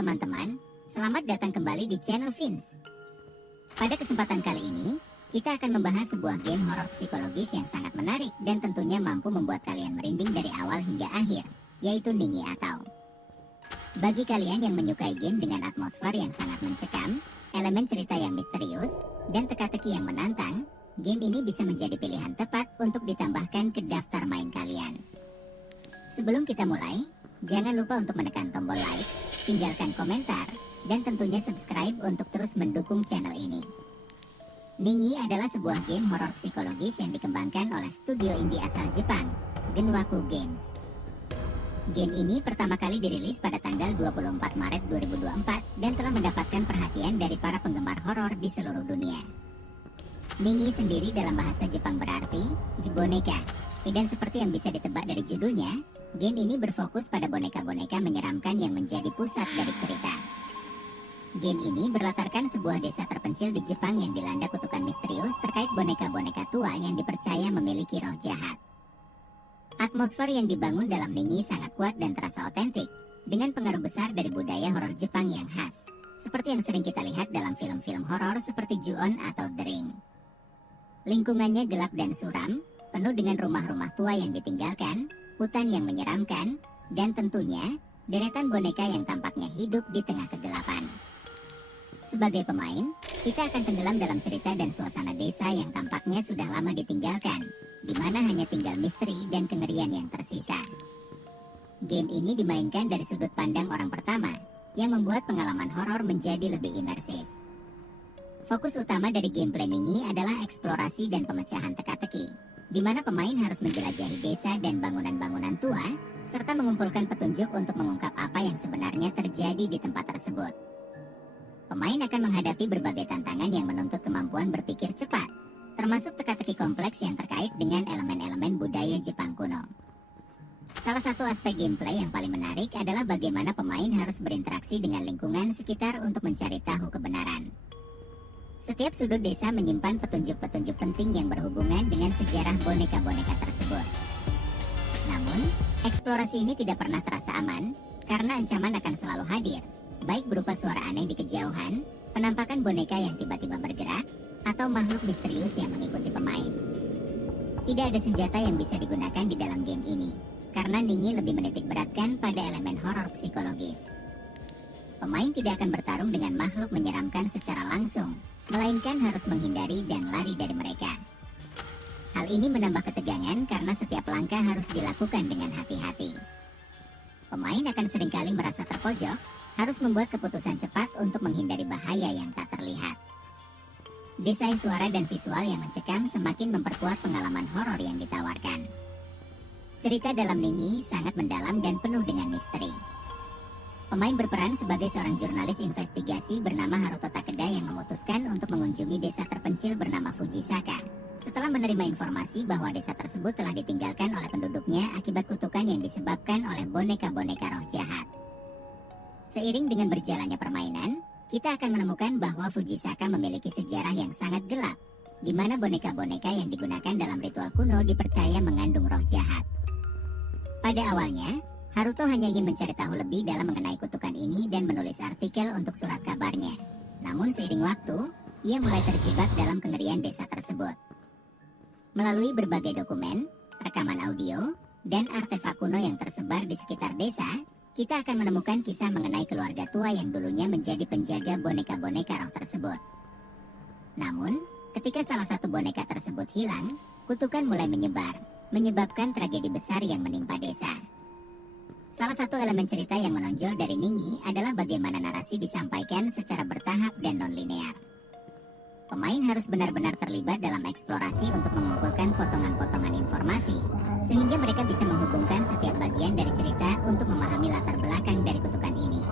teman-teman, selamat datang kembali di channel Vince. Pada kesempatan kali ini, kita akan membahas sebuah game horor psikologis yang sangat menarik dan tentunya mampu membuat kalian merinding dari awal hingga akhir, yaitu Ningi Atau. Bagi kalian yang menyukai game dengan atmosfer yang sangat mencekam, elemen cerita yang misterius, dan teka-teki yang menantang, game ini bisa menjadi pilihan tepat untuk ditambahkan ke daftar main kalian. Sebelum kita mulai, jangan lupa untuk menekan tombol like, tinggalkan komentar, dan tentunya subscribe untuk terus mendukung channel ini. Ningi adalah sebuah game horor psikologis yang dikembangkan oleh studio indie asal Jepang, Genwaku Games. Game ini pertama kali dirilis pada tanggal 24 Maret 2024 dan telah mendapatkan perhatian dari para penggemar horor di seluruh dunia. Ningi sendiri dalam bahasa Jepang berarti boneka, dan seperti yang bisa ditebak dari judulnya, game ini berfokus pada boneka-boneka menyeramkan yang menjadi pusat dari cerita. Game ini berlatarkan sebuah desa terpencil di Jepang yang dilanda kutukan misterius terkait boneka-boneka tua yang dipercaya memiliki roh jahat. Atmosfer yang dibangun dalam Ningi sangat kuat dan terasa otentik, dengan pengaruh besar dari budaya horor Jepang yang khas, seperti yang sering kita lihat dalam film-film horor seperti Ju-on atau The Ring. Lingkungannya gelap dan suram, penuh dengan rumah-rumah tua yang ditinggalkan, hutan yang menyeramkan, dan tentunya, deretan boneka yang tampaknya hidup di tengah kegelapan. Sebagai pemain, kita akan tenggelam dalam cerita dan suasana desa yang tampaknya sudah lama ditinggalkan, di mana hanya tinggal misteri dan kengerian yang tersisa. Game ini dimainkan dari sudut pandang orang pertama, yang membuat pengalaman horor menjadi lebih imersif. Fokus utama dari gameplay Ningi adalah eksplorasi dan pemecahan teka-teki, di mana pemain harus menjelajahi desa dan bangunan-bangunan tua, serta mengumpulkan petunjuk untuk mengungkap apa yang sebenarnya terjadi di tempat tersebut. Pemain akan menghadapi berbagai tantangan yang menuntut kemampuan berpikir cepat, termasuk teka-teki kompleks yang terkait dengan elemen-elemen budaya Jepang kuno. Salah satu aspek gameplay yang paling menarik adalah bagaimana pemain harus berinteraksi dengan lingkungan sekitar untuk mencari tahu kebenaran. Setiap sudut desa menyimpan petunjuk-petunjuk penting yang berhubungan dengan sejarah boneka-boneka tersebut. Namun, eksplorasi ini tidak pernah terasa aman, karena ancaman akan selalu hadir, baik berupa suara aneh di kejauhan, penampakan boneka yang tiba-tiba bergerak, atau makhluk misterius yang mengikuti pemain. Tidak ada senjata yang bisa digunakan di dalam game ini, karena Ningi lebih menitik beratkan pada elemen horor psikologis. Pemain tidak akan bertarung dengan makhluk menyeramkan secara langsung, melainkan harus menghindari dan lari dari mereka. Hal ini menambah ketegangan karena setiap langkah harus dilakukan dengan hati-hati. Pemain akan seringkali merasa terpojok, harus membuat keputusan cepat untuk menghindari bahaya yang tak terlihat. Desain suara dan visual yang mencekam semakin memperkuat pengalaman horor yang ditawarkan. Cerita dalam Ningi sangat mendalam dan penuh dengan misteri. Pemain berperan sebagai seorang jurnalis investigasi bernama Haruto Takeda yang memutuskan untuk mengunjungi desa terpencil bernama Fujisaka, setelah menerima informasi bahwa desa tersebut telah ditinggalkan oleh penduduknya akibat kutukan yang disebabkan oleh boneka-boneka roh jahat. Seiring dengan berjalannya permainan, kita akan menemukan bahwa Fujisaka memiliki sejarah yang sangat gelap, di mana boneka-boneka yang digunakan dalam ritual kuno dipercaya mengandung roh jahat. Pada awalnya, Haruto hanya ingin mencari tahu lebih dalam mengenai kutukan ini dan menulis artikel untuk surat kabarnya. Namun seiring waktu, ia mulai terjebak dalam kengerian desa tersebut. Melalui berbagai dokumen, rekaman audio, dan artefak kuno yang tersebar di sekitar desa, kita akan menemukan kisah mengenai keluarga tua yang dulunya menjadi penjaga boneka-boneka roh tersebut. Namun, ketika salah satu boneka tersebut hilang, kutukan mulai menyebar, menyebabkan tragedi besar yang menimpa desa. Salah satu elemen cerita yang menonjol dari Ningi adalah bagaimana narasi disampaikan secara bertahap dan non-linear. Pemain harus benar-benar terlibat dalam eksplorasi untuk mengumpulkan potongan-potongan informasi, sehingga mereka bisa menghubungkan setiap bagian dari cerita untuk memahami latar belakang dari kutukan ini.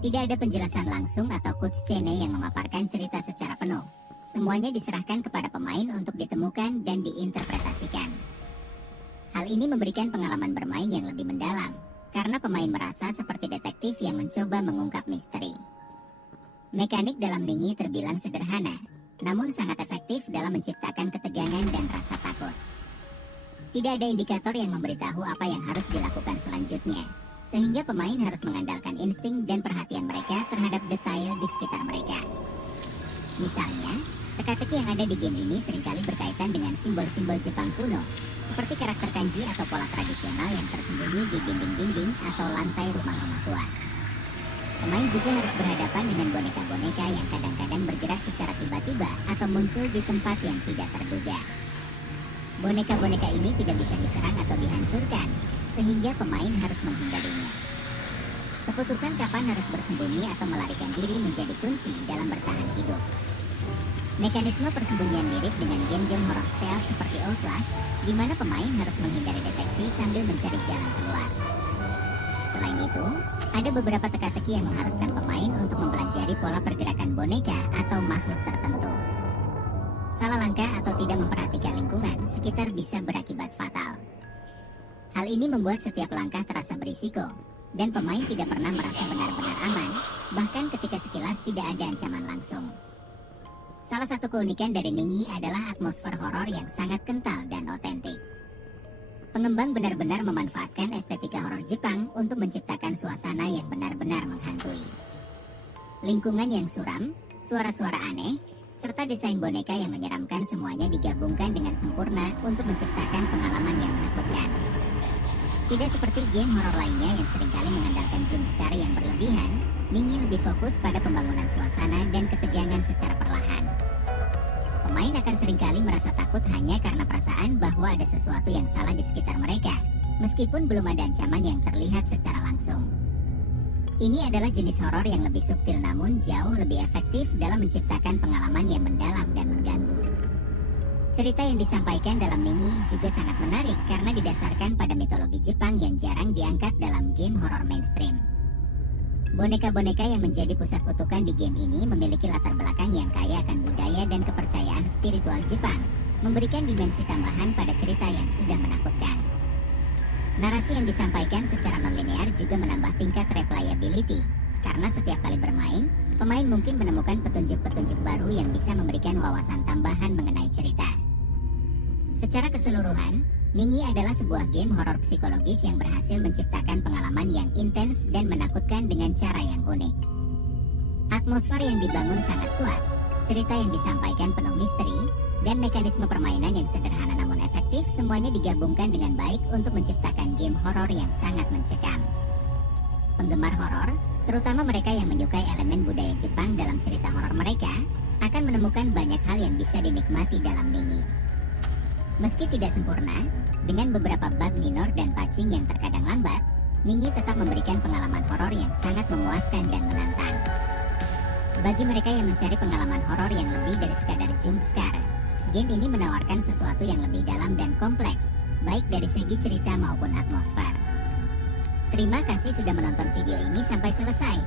Tidak ada penjelasan langsung atau cutscene yang memaparkan cerita secara penuh. Semuanya diserahkan kepada pemain untuk ditemukan dan diinterpretasikan. Hal ini memberikan pengalaman bermain yang lebih mendalam, karena pemain merasa seperti detektif yang mencoba mengungkap misteri. Mekanik dalam Ningi terbilang sederhana, namun sangat efektif dalam menciptakan ketegangan dan rasa takut. Tidak ada indikator yang memberitahu apa yang harus dilakukan selanjutnya, sehingga pemain harus mengandalkan insting dan perhatian mereka terhadap detail di sekitar mereka. Misalnya, teka-teki yang ada di game ini seringkali berkaitan dengan simbol-simbol Jepang kuno, seperti karakter kanji atau pola tradisional yang tersembunyi di dinding-dinding atau lantai rumah-rumah tua. Pemain juga harus berhadapan dengan boneka-boneka yang kadang-kadang bergerak secara tiba-tiba atau muncul di tempat yang tidak terduga. Boneka-boneka ini tidak bisa diserang atau dihancurkan, sehingga pemain harus menghindarinya. Keputusan kapan harus bersembunyi atau melarikan diri menjadi kunci dalam bertahan hidup. Mekanisme persembunyian mirip dengan game-game horror stealth seperti Outlast, di mana pemain harus menghindari deteksi sambil mencari jalan keluar. Selain itu, ada beberapa teka-teki yang mengharuskan pemain untuk mempelajari pola pergerakan boneka atau makhluk tertentu. Salah langkah atau tidak memperhatikan lingkungan sekitar bisa berakibat fatal. Hal ini membuat setiap langkah terasa berisiko, dan pemain tidak pernah merasa benar-benar aman, bahkan ketika sekilas tidak ada ancaman langsung. Salah satu keunikan dari Ningi adalah atmosfer horor yang sangat kental dan otentik. Pengembang benar-benar memanfaatkan estetika horor Jepang untuk menciptakan suasana yang benar-benar menghantui. Lingkungan yang suram, suara-suara aneh, serta desain boneka yang menyeramkan semuanya digabungkan dengan sempurna untuk menciptakan pengalaman yang menakutkan. Tidak seperti game horor lainnya yang seringkali mengandalkan jumpscare yang berlebihan, Ningi lebih fokus pada pembangunan suasana dan ketegangan secara perlahan. Pemain akan seringkali merasa takut hanya karena perasaan bahwa ada sesuatu yang salah di sekitar mereka, meskipun belum ada ancaman yang terlihat secara langsung. Ini adalah jenis horor yang lebih subtil namun jauh lebih efektif dalam menciptakan pengalaman yang mendalam dan mengganggu. Cerita yang disampaikan dalam Ningi juga sangat menarik karena didasarkan pada mitologi Jepang yang jarang diangkat dalam game horor mainstream. Boneka-boneka yang menjadi pusat kutukan di game ini memiliki latar belakang yang kaya akan budaya dan kepercayaan spiritual Jepang, memberikan dimensi tambahan pada cerita yang sudah menakutkan. Narasi yang disampaikan secara non-linear juga menambah tingkat replayability, karena setiap kali bermain, pemain mungkin menemukan petunjuk-petunjuk baru yang bisa memberikan wawasan tambahan mengenai cerita. Secara keseluruhan, Ningi adalah sebuah game horor psikologis yang berhasil menciptakan pengalaman yang intens dan menakutkan dengan cara yang unik. Atmosfer yang dibangun sangat kuat, cerita yang disampaikan penuh misteri, dan mekanisme permainan yang sederhana namun efektif semuanya digabungkan dengan baik untuk menciptakan game horor yang sangat mencekam. Penggemar horor, terutama mereka yang menyukai elemen budaya Jepang dalam cerita horor mereka, akan menemukan banyak hal yang bisa dinikmati dalam Ningi. Meski tidak sempurna, dengan beberapa bug minor dan patching yang terkadang lambat, Ningi tetap memberikan pengalaman horor yang sangat memuaskan dan menantang. Bagi mereka yang mencari pengalaman horor yang lebih dari sekadar jump scare, game ini menawarkan sesuatu yang lebih dalam dan kompleks, baik dari segi cerita maupun atmosfer. Terima kasih sudah menonton video ini sampai selesai.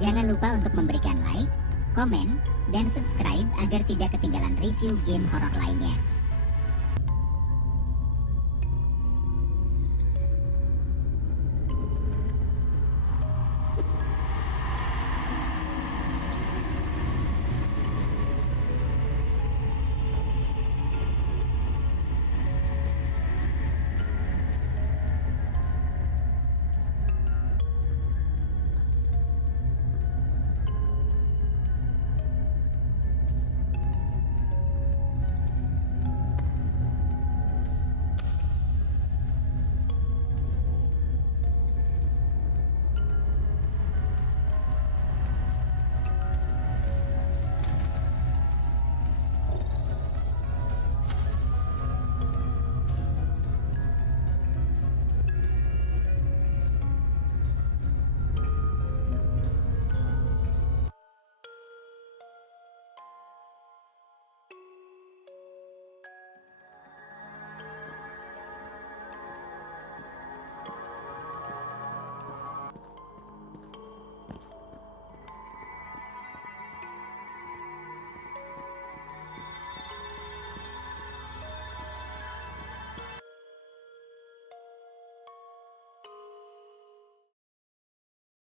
Jangan lupa untuk memberikan like, komen, dan subscribe agar tidak ketinggalan review game horor lainnya.